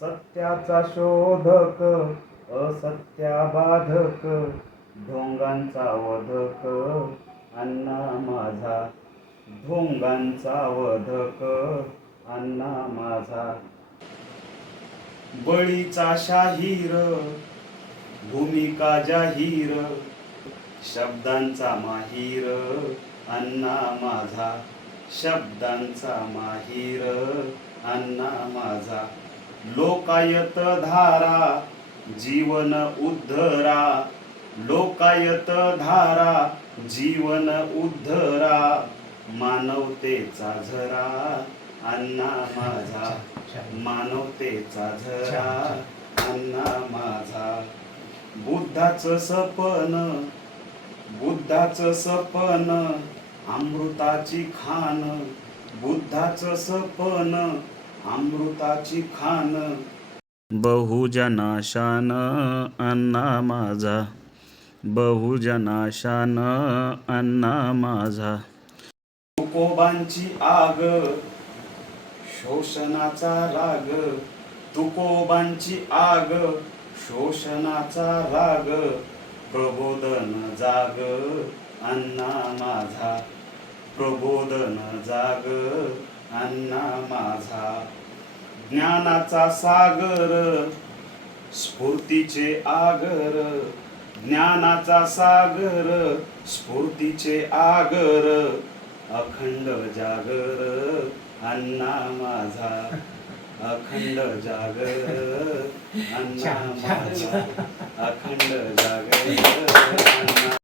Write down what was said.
सत्याचा शोधक असत्याबाधक ढोंगांचा वधक अण्णा माझा ढोंगांचा वधक अण्णा माझा. बळीचा शाहीर भूमिका जाहीर शब्दांचा माहीर अण्णा माझा शब्दांचा माहीर अण्णा माझा. लोकायत धारा जीवन उद्धरा। लोकायत धारा जीवन उद्धरा। मानवतेचा झरा अण्णा माझा। मानवतेचा झरा अण्णा माझा। बुद्धाचं सपन बुद्धाचं सपन अमृताची खान। बुद्धाचं सपन अमृताची खान. बहुजनाशान अण्णा माझा. बहुजनाशान अण्णा माझा. तुकोबांची आग. शोषणाचा राग. तुकोबांची आग. शोषणाचा राग. प्रबोधन जाग. अण्णा माझा. प्रबोधन जाग. अण्णा माझा ज्ञानाचा सागर स्फूर्तीचे आगर ज्ञानाचा सागर स्फूर्तीचे आगर अखंड जागर अण्णा माझा अखंड जागर अण्णा माझा अखंड जागर.